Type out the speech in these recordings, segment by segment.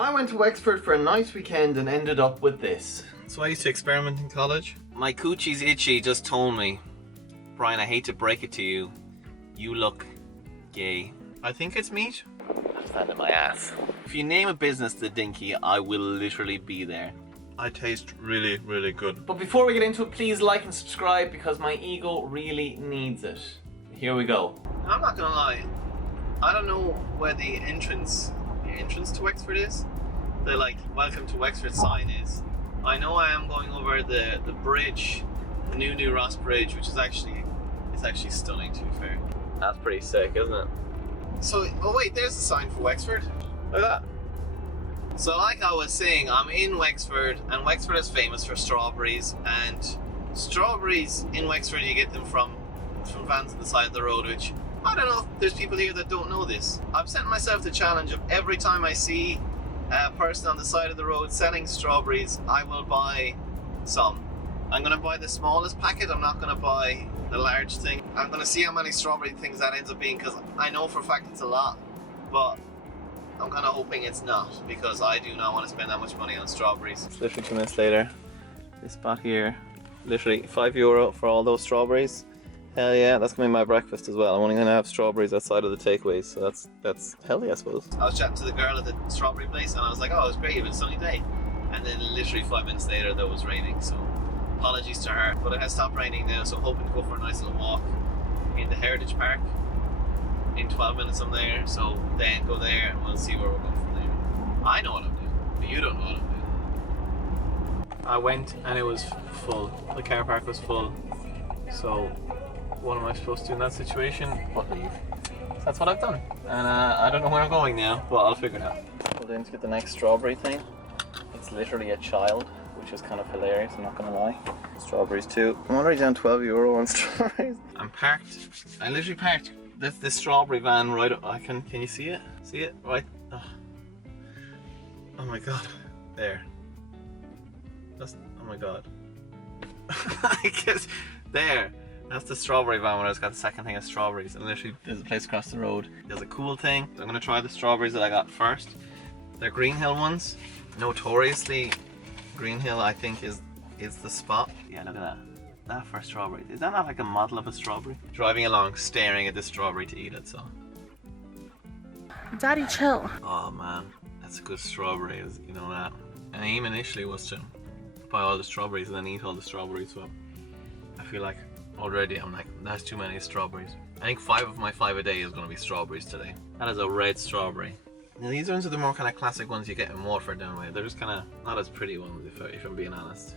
I went to Wexford for a nice weekend and ended up with this. So I used to experiment in college. My coochie's itchy just told me, Brian, I hate to break it to you, you look gay. I think it's meat. I'm standing my ass. If you name a business the Dinky, I will literally be there. I taste really, really good. But before we get into it, please like and subscribe because my ego really needs it. Here we go. I'm not gonna lie, I don't know where the entrance to Wexford is. The like welcome to Wexford sign is. I know I am going over the bridge, the new Ross Bridge, which is actually stunning to be fair. That's pretty sick, isn't it? So, oh wait, there's the sign for Wexford. Look at that. So like I was saying, I'm in Wexford, and Wexford is famous for strawberries, and strawberries in Wexford you get them from vans on the side of the road, which I don't know if there's people here that don't know this. I've set myself the challenge of every time I see a person on the side of the road selling strawberries, I will buy some. I'm going to buy the smallest packet, I'm not going to buy the large thing. I'm going to see how many strawberry things that ends up being, because I know for a fact it's a lot, but I'm kind of hoping it's not, because I do not want to spend that much money on strawberries. It's literally 2 minutes later. This spot here, literally €5 for all those strawberries. Hell yeah, that's gonna be my breakfast as well. I'm only gonna have strawberries outside of the takeaways, so that's healthy, I suppose. I was chatting to the girl at the strawberry place and I was like, oh, it was great, it was a sunny day. And then literally 5 minutes later, there was raining, so apologies to her. But it has stopped raining now, so I'm hoping to go for a nice little walk in the Heritage Park. In 12 minutes I'm there, so then go there and we'll see where we're going from there. I know what I'm doing, but you don't know what I'm doing. I went and it was full. The car park was full, so what am I supposed to do in that situation but leave? So that's what I've done, and I don't know where I'm going now, but I'll figure it out. Pulled in to get the next strawberry thing. It's literally a child, which is kind of hilarious, I'm not gonna lie. Strawberries too. I'm already down €12 on strawberries. I'm parked. I literally parked this strawberry van right up. Can you see it? See it? Right. Oh my god. There. That's, oh my god. I guess there. That's the strawberry van where I just got the second thing of strawberries, and literally there's a place across the road. There's a cool thing. So I'm gonna try the strawberries that I got first. They're Green Hill ones. Notoriously, Green Hill I think is the spot. Yeah, look at that. That for a strawberry. Is that not like a model of a strawberry? Driving along, staring at this strawberry to eat it, so. Daddy, chill. Oh man, that's a good strawberry, you know that. And aim initially was to buy all the strawberries and then eat all the strawberries, so I feel like already I'm like, that's too many strawberries. I think 5 of my 5 a day is going to be strawberries today. That is a red strawberry. Now these ones are the more kind of classic ones you get in Waterford down the way. They're just kind of not as pretty ones if I'm being honest.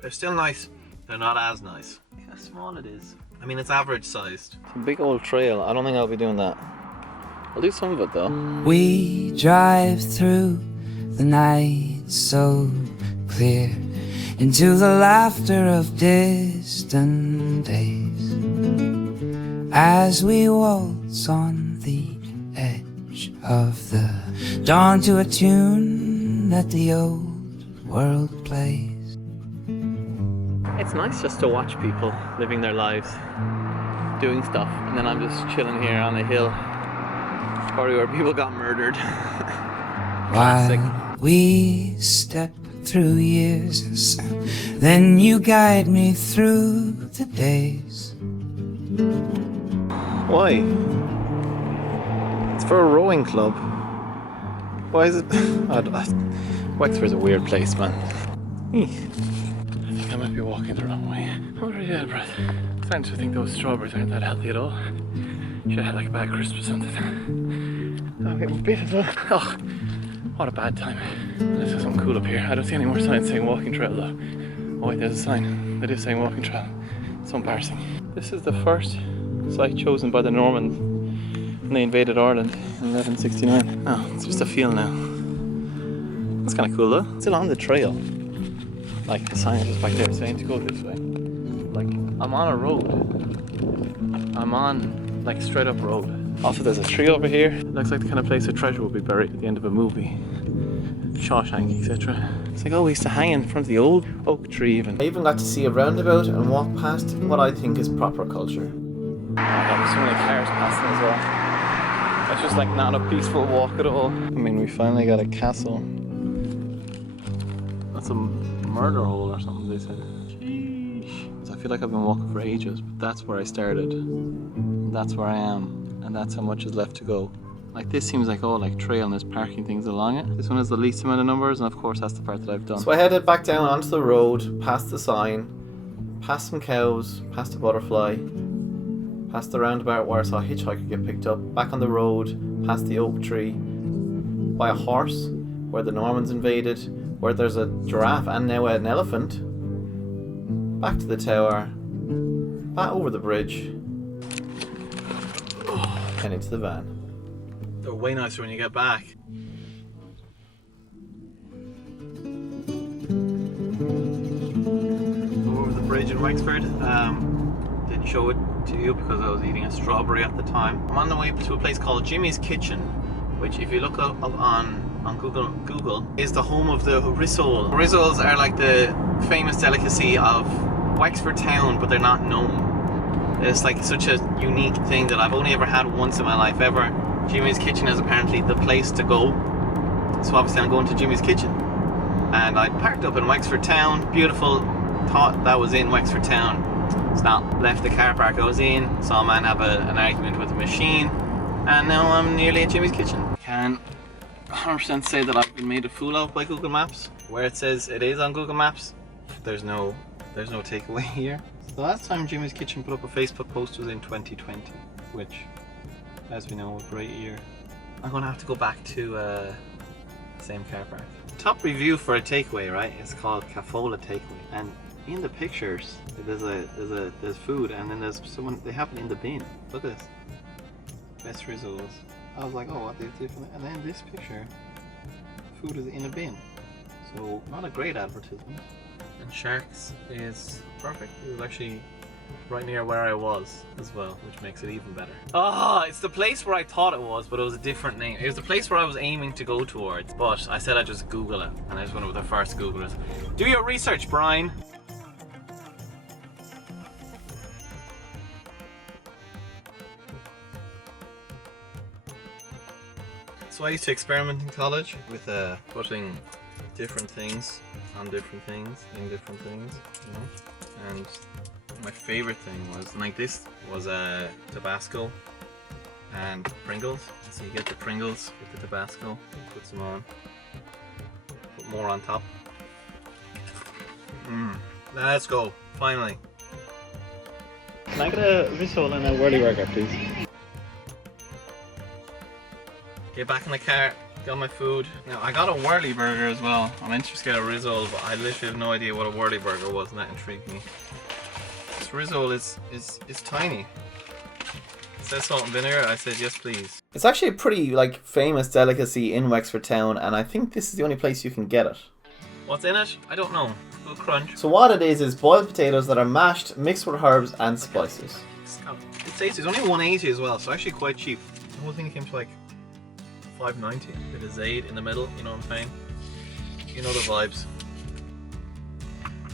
They're still nice, they're not as nice. Look how small it is. I mean, it's average sized. It's a big old trail, I don't think I'll be doing that. I'll do some of it though. We drive through the night so clear, into the laughter of distant days, as we waltz on the edge of the dawn to a tune that the old world plays. It's nice just to watch people living their lives, doing stuff, and then I'm just chilling here on a hill, probably where people got murdered. While we step through years, then you guide me through the days. Why? It's for a rowing club. Why is it? Wexford's a weird place, man. I think I might be walking the wrong way. I'm already out of breath. I'm starting to think those strawberries aren't that healthy at all. Should have had like a bag of crisps or something. I'm getting bitten. Oh, what a bad time. Let's do something cool up here. I don't see any more signs saying walking trail though. Oh wait, there's a sign that is saying walking trail. It's so embarrassing. This is the first site chosen by the Normans when they invaded Ireland in 1169. Oh, it's just a field now. That's kind of cool though. It's still on the trail. Like the sign is just back there saying to go this way. Like, I'm on a road. I'm on like straight up road. Also there's a tree over here. It looks like the kind of place a treasure will be buried at the end of a movie. Shawshank, etc. It's like, oh, we used to hang in front of the old oak tree even. I even got to see a roundabout and walk past what I think is proper culture. Oh, there's so many cars passing as well. That's just like not a peaceful walk at all. I mean, we finally got a castle. That's a murder hole or something, they said. Sheesh. So I feel like I've been walking for ages, but that's where I started. And that's where I am. And that's how much is left to go. Like this seems like all like trail and there's parking things along it. This one has the least amount of numbers, and of course that's the part that I've done. So I headed back down onto the road, past the sign, past some cows, past a butterfly, past the roundabout where I saw a hitchhiker get picked up, back on the road, past the oak tree, by a horse where the Normans invaded, where there's a giraffe and now an elephant, back to the tower, back over the bridge, and into the van. They're way nicer when you get back. Over the bridge in Wexford. Didn't show it to you because I was eating a strawberry at the time. I'm on the way to a place called Jimmy's Kitchen, which if you look up on Google is the home of the rissole. Rissoles are like the famous delicacy of Wexford town, but they're not known. It's like such a unique thing that I've only ever had once in my life ever. Jimmy's Kitchen is apparently the place to go. So obviously I'm going to Jimmy's Kitchen. And I parked up in Wexford town. Beautiful. Thought that was in Wexford town. It's not. Left the car park I was in. Saw a man have an argument with a machine. And now I'm nearly at Jimmy's Kitchen. I can 100% say that I've been made a fool of by Google Maps. Where it says it is on Google Maps, there's no takeaway here. The last time Jimmy's Kitchen put up a Facebook post was in 2020, which, as we know, a great year. I'm gonna have to go back to the same car park. Top review for a takeaway, right? It's called Cafola Takeaway, and in the pictures there's food, and then there's someone, they have it in the bin. Look at this. Best rissoles. I was like, oh, what they different? And then this picture, food is in a bin. So not a great advertisement. And Sharkys is perfect. It was actually right near where I was as well, which makes it even better. Oh, it's the place where I thought it was, but it was a different name. It was the place where I was aiming to go towards, but I said I'd just Google it, and I just went with the first Googlers. Do your research, Brian. So I used to experiment in college with putting different things on different things in different things, you know? And my favorite thing was, like, this was Tabasco and Pringles. So you get the Pringles with the Tabasco, put some on, put more on top. Let's go, finally. Can I get a Rissole and a Wurly burger, please? Get back in the car, got my food. Now I got a Wurly burger as well. I meant to get a Rissole, but I literally have no idea what a Wurly burger was, and that intrigued me. This Rissole is tiny. It says salt and vinegar. I said yes please. It's actually a pretty like famous delicacy in Wexford town, and I think this is the only place you can get it. What's in it? I don't know. A little crunch. So what it is boiled potatoes that are mashed, mixed with herbs and spices. It's tasty. It's only $1.80 as well, so actually quite cheap. The whole thing came to like $5.90. Bit of Zaid in the middle, you know what I'm saying? You know the vibes.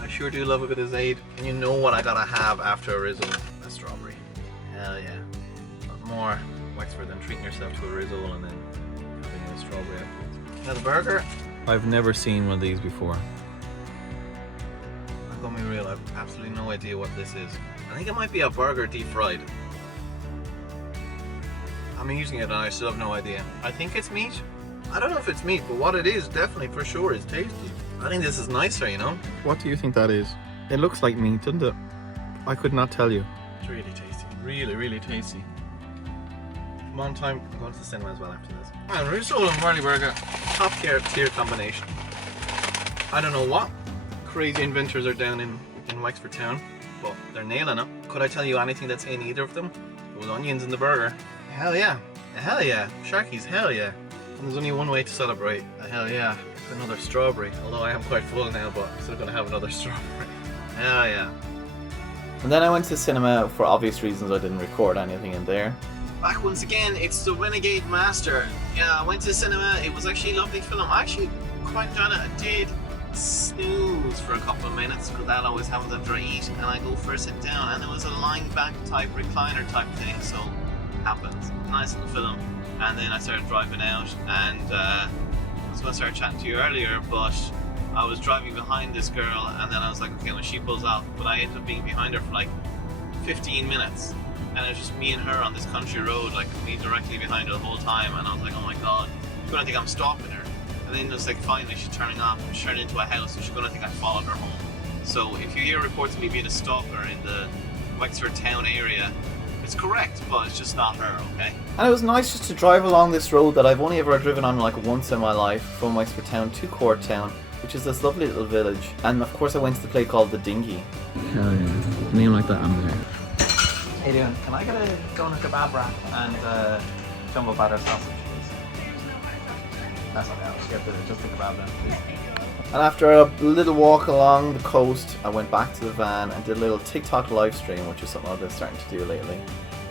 I sure do love a bit of Zaid. And you know what I gotta have after a Rissole? A strawberry. Hell yeah. Not more Wexford than treating yourself to a Rissole and then having a strawberry afterwards. Now the burger, I've never seen one of these before. I'm gonna be real, I've absolutely no idea what this is. I think it might be a burger deep fried. I'm using it and I still have no idea. I think it's meat. I don't know if it's meat, but what it is, definitely for sure, is tasty. I think this is nicer, you know? What do you think that is? It looks like meat, doesn't it? I could not tell you. It's really tasty. Really, really tasty. Come on, time. I'm going to the cinema as well after this. And Rissole and Wurly burger, top tier combination. I don't know what crazy inventors are down in Wexford town, but they're nailing it. Could I tell you anything that's in either of them? Those onions in the burger. Hell yeah. Hell yeah. Sharkys, hell yeah. And there's only one way to celebrate. Hell yeah. Another strawberry. Although I am quite full now, but I'm still going to have another strawberry. Hell yeah. And then I went to the cinema. For obvious reasons, I didn't record anything in there. Back once again, it's the Renegade Master. Yeah, I went to the cinema. It was actually a lovely film. I actually quite enjoyed it. I did snooze for a couple of minutes because that always happens after I eat, and I go for a sit down, and it was a lying back type recliner type thing, so happens. Nice little film. and then I started driving out, and I was going to start chatting to you earlier, but I was driving behind this girl, and then I was like, okay, when she pulls off, but I ended up being behind her for like 15 minutes, and it was just me and her on this country road, like me directly behind her the whole time, and I was like, oh my god, she's going to think I'm stalking her. And then it's like, finally she's turning off, she's turning into a house, and she's going to think I followed her home. So if you hear reports of me being a stalker in the Wexford town area, it's correct, but it's just not her, okay? And it was nice just to drive along this road that I've only ever driven on like once in my life, from Wexford town to Court town, which is this lovely little village. And of course I went to the place called the Dinky. Hell yeah. A name like that, I'm there. How you doing? Can I get a doner kebab wrap and jumbo batter sausage, please? That's okay, I'll just get just the kebab then, please. And after a little walk along the coast, I went back to the van and did a little TikTok live stream, which is something I've been starting to do lately.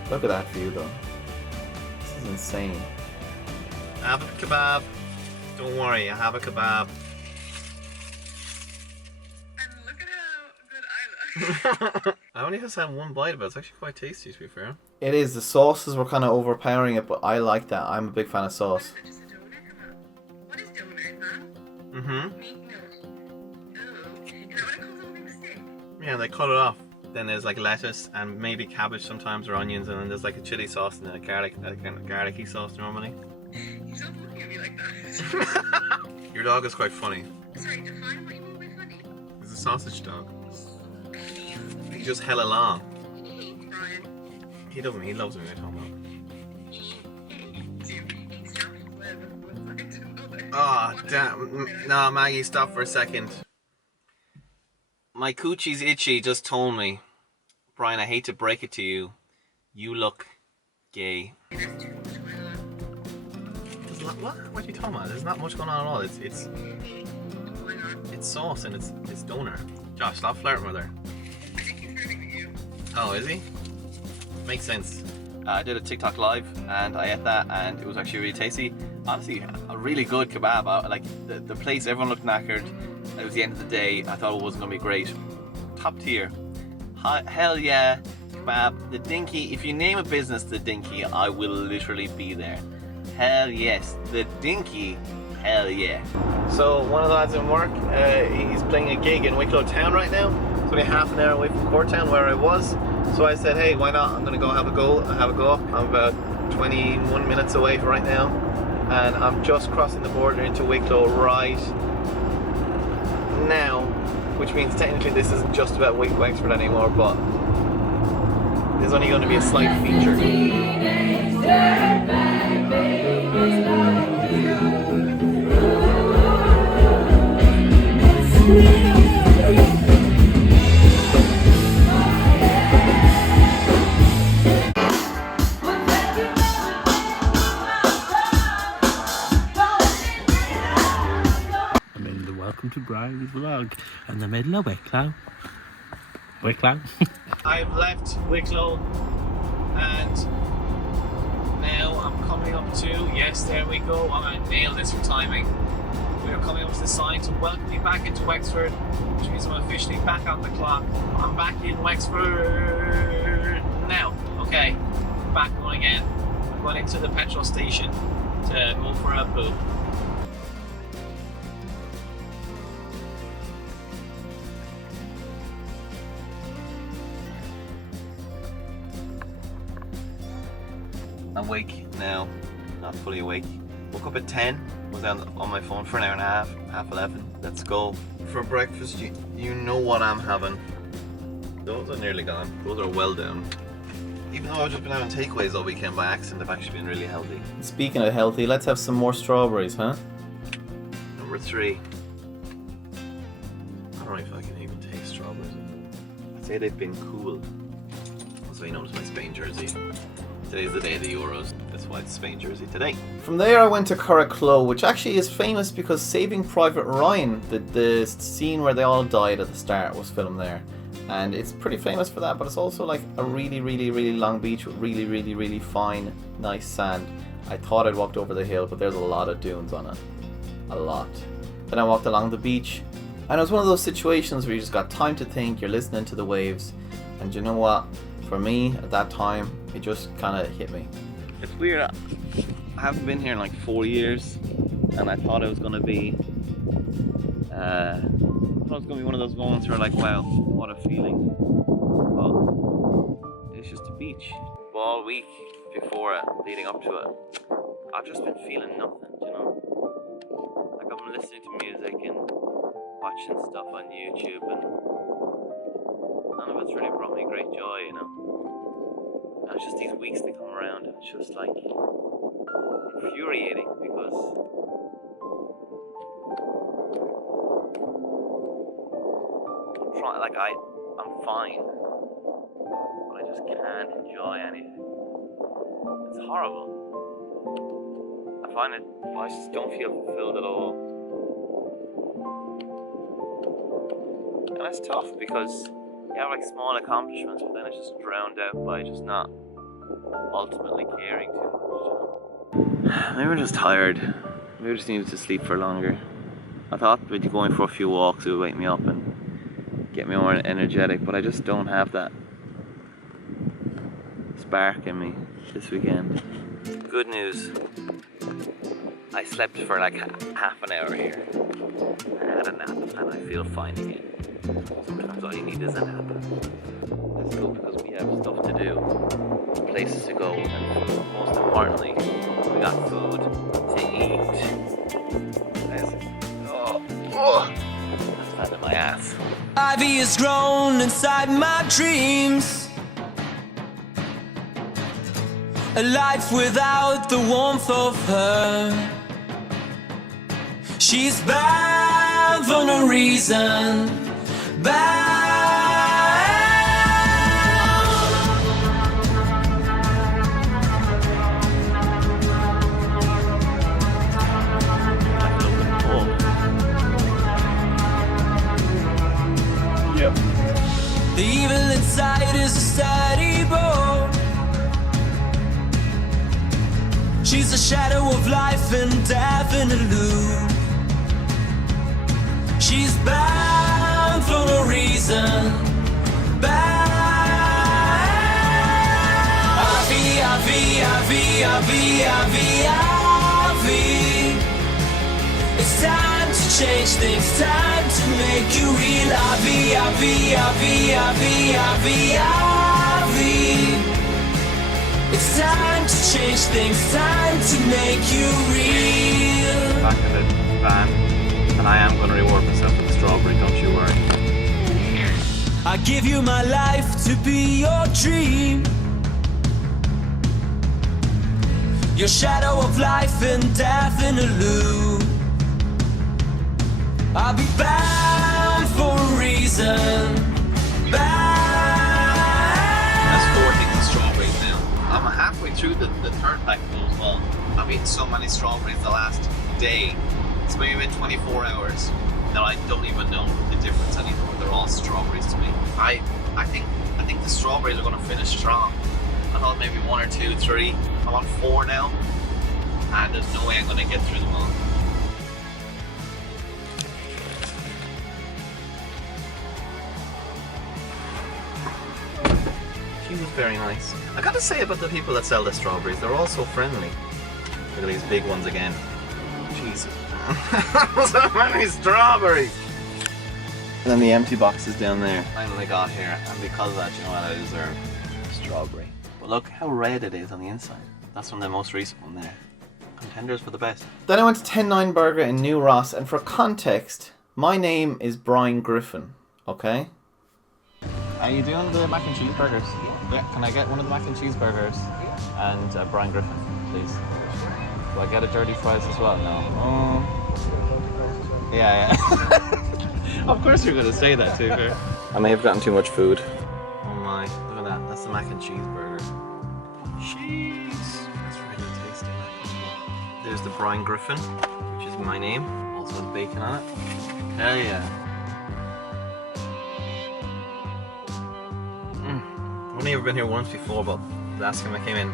Look at that view though. This is insane. Have a kebab. Don't worry, I have a kebab. And look at how good I look. I only just had one bite of it. It's actually quite tasty, to be fair. It is. The sauces were kind of overpowering it, but I like that. I'm a big fan of sauce. What is a doner kebab? What is doner, man? Mm-hmm. Meat milk. Oh, is that what it comes on the stick? Yeah, they cut it off. Then there's like lettuce and maybe cabbage sometimes, or onions, and then there's like a chili sauce and then a garlic, kind of garlicky sauce normally. You stop looking at me like that. Your dog is quite funny. Sorry, define what you mean by funny. He's a sausage dog. He's just hella long. Brian. He doesn't. He loves me when I talk about. Oh damn! No, Maggie, stop for a second. My coochie's itchy just told me, Brian, I hate to break it to you, you look gay. What are you talking about? There's not much going on at all. It's sauce and it's doner. Josh, stop flirting with her. I think he's flirting with you. Oh, is he? Makes sense. I did a TikTok live and I ate that and it was actually really tasty. Honestly, a really good kebab. Like the place, everyone looked knackered. It was the end of the day. I thought it wasn't going to be great. Top tier. Hell yeah, kebab. The Dinky, if you name a business the Dinky, I will literally be there. Hell yes, the Dinky, hell yeah. So one of the lads in work, he's playing a gig in Wicklow town right now. It's only half an hour away from Court town where I was. So I said, hey, why not? I'm gonna go have a go up. I'm about 21 minutes away right now. And I'm just crossing the border into Wicklow right now. Which means technically this isn't just about Wexford anymore, but there's only going to be a slight feature. I'm in the Welcome to Brian's vlog in the middle of Wicklow. I've left Wicklow and now I'm coming up to, yes, there we go, I'm going to nail this for timing. We are coming up to the sign to welcome me back into Wexford, which means I'm officially back on the clock. I'm back in Wexford now. Okay, back going again. I'm going into the petrol station to go for a poo. I'm awake now, not fully awake. Woke up at 10, was on my phone for an hour and a half, half 11. Let's go. For breakfast, you know what I'm having. Those are nearly gone. Those are well down. Even though I've just been having takeaways all weekend by accident, I've actually been really healthy. Speaking of healthy, let's have some more strawberries, huh? Number 3. I don't know if I can even taste strawberries. I'd say they've been cool. Also, you notice my Spain jersey. Today's the day of the Euros. That's why it's Spain jersey today. From there I went to Curracloe, which actually is famous because Saving Private Ryan, the scene where they all died at the start, was filmed there. And it's pretty famous for that, but it's also like a really, really, really long beach with really, really, really fine, nice sand. I thought I'd walked over the hill, but there's a lot of dunes on it. A lot. Then I walked along the beach, and it was one of those situations where you just got time to think, you're listening to the waves, and you know what? For me, at that time, it just kind of hit me. It's weird. I haven't been here in like 4 years, and I thought it was gonna be one of those moments where like, wow, what a feeling. But it's just a beach. But all week before it, leading up to it, I've just been feeling nothing, you know. Like I've been listening to music and watching stuff on YouTube, and none of it's really brought me great joy, you know. And it's just these weeks that come around, and it's just like infuriating because I'm fine, but I just can't enjoy anything. It's horrible. I just don't feel fulfilled at all. And it's tough because you have like small accomplishments, but then it's just drowned out by just not ultimately caring too much, you know? Maybe we're just tired. Maybe we just needed to sleep for longer. I thought with going for a few walks it would wake me up and get me more energetic, but I just don't have that spark in me this weekend. Good news. I slept for like half an hour here. I had a nap and I feel fine again. Sometimes all you need is a nap. Let's go because we have stuff to do, places to go, and food. Most importantly, we got food to eat. That's in my ass. Ivy has grown inside my dreams. A life without the warmth of her. She's bound for no reason. Bound. Yep. The evil inside is a steady bone. She's a shadow of life and death in a loop. She's bound for no reason. Bound. Ivy, Ivy, Ivy, Ivy, Ivy, Ivy. It's time to change things, time to make you real. Ivy, Ivy, Ivy, Ivy, Ivy, Ivy. It's time to change things, time to make you real. Back in the van, and I am going to reward myself with the strawberry, don't you worry. I give you my life to be your dream. Your shadow of life and death in a loop. I'll be bound for a reason. That's 4 things of strawberries now. I'm halfway through the third pack of those. Well, I've eaten so many strawberries the last day. It's maybe been 24 hours that I don't even know the difference anymore. They're all strawberries to me. I think the strawberries are going to finish strong. I thought maybe 1 or 2, 3. I'm on 4 now, and there's no way I'm going to get through them all. She was very nice. I gotta say about the people that sell the strawberries, they're all so friendly. Look at these big ones again. Jesus. So many strawberries! And then the empty boxes down there. Finally got here, and because of that, you know what, I deserve strawberry. But look how red it is on the inside. That's from the most recent one there. Contenders for the best. Then I went to TenNineBurger in New Ross, and for context, my name is Brian Griffin, okay? Are you doing the mac and cheese burgers? Yeah. Can I get one of the mac and cheese burgers and Brian Griffin, please? Do I get a dirty fries as well? No. Oh. Yeah. Of course you're gonna say that too. I may have gotten too much food. Oh my! Look at that. That's the mac and cheese burger. Cheese. That's really tasty. There's the Brian Griffin, which is my name. Also has bacon on it. Hell yeah. I've only ever been here once before, but the last time I came in,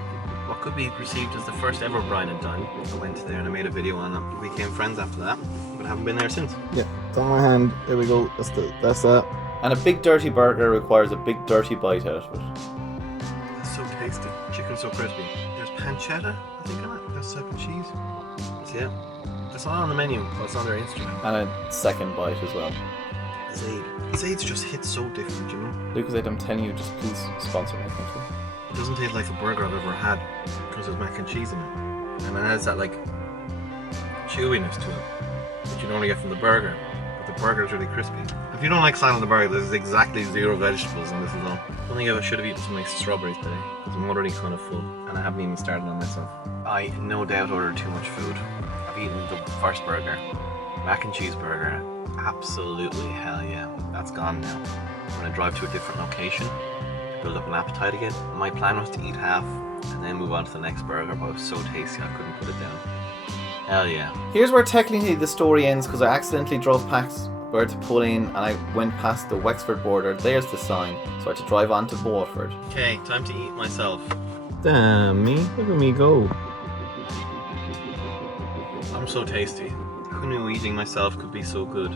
what could be perceived as the first ever Brian and Dine. I went there and I made a video on them. We became friends after that, but I haven't been there since. Yeah, it's on my hand. Here we go. That's that. And a big dirty burger requires a big dirty bite out of it. That's so tasty. Chicken's so crispy. There's pancetta, I think, on it. There's type of cheese. So yeah, it's not on the menu, but it's on their Instagram. And a second bite as well. Zaid's just hits so different, you know? Lucozade, I'm telling you, just please sponsor my country. It doesn't taste like a burger I've ever had because there's mac and cheese in it. And it has that like chewiness to it, which you normally get from the burger. But the burger is really crispy. If you don't like salad on the burger, there's exactly 0 vegetables and this is all. I think I should have eaten some nice strawberries today because I'm already kind of full and I haven't even started on myself. I no doubt ordered too much food. I've eaten the first burger, mac and cheese burger. Absolutely hell yeah. That's gone now. I'm gonna drive to a different location to build up an appetite again. My plan was to eat half and then move on to the next burger, but it was so tasty I couldn't put it down. Hell yeah. Here's where technically the story ends because I accidentally drove past Bird to pull in and I went past the Wexford border. There's the sign, so I had to drive on to Waterford. Okay, time to eat myself. Damn me, look at me go. I'm so tasty. Who knew eating myself could be so good?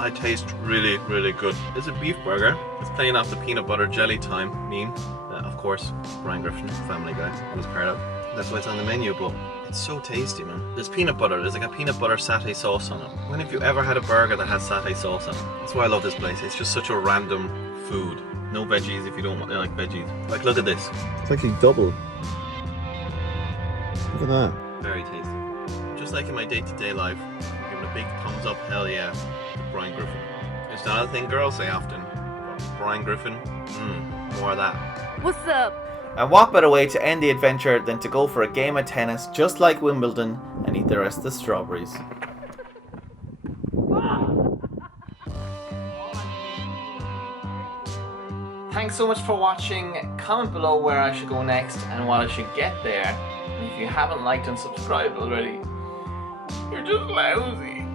I taste really, really good. It's a beef burger. It's playing off the peanut butter jelly time meme. Of course, Brian Griffin, Family Guy, was part of. That's why it's on the menu, but it's so tasty, man. There's peanut butter. There's like a peanut butter satay sauce on it. When have you ever had a burger that has satay sauce on it? That's why I love this place. It's just such a random food. No veggies if you don't like veggies. Like, look at this. It's actually double. Look at that. Very tasty. Just like in my day-to-day life, giving a big thumbs up, hell yeah, to Brian Griffin. It's not a thing girls say often, but Brian Griffin, more of that. What's up? And what better way to end the adventure than to go for a game of tennis just like Wimbledon and eat the rest of the strawberries. Thanks so much for watching. Comment below where I should go next and what I should get there. And if you haven't liked and subscribed already, you're just lousy.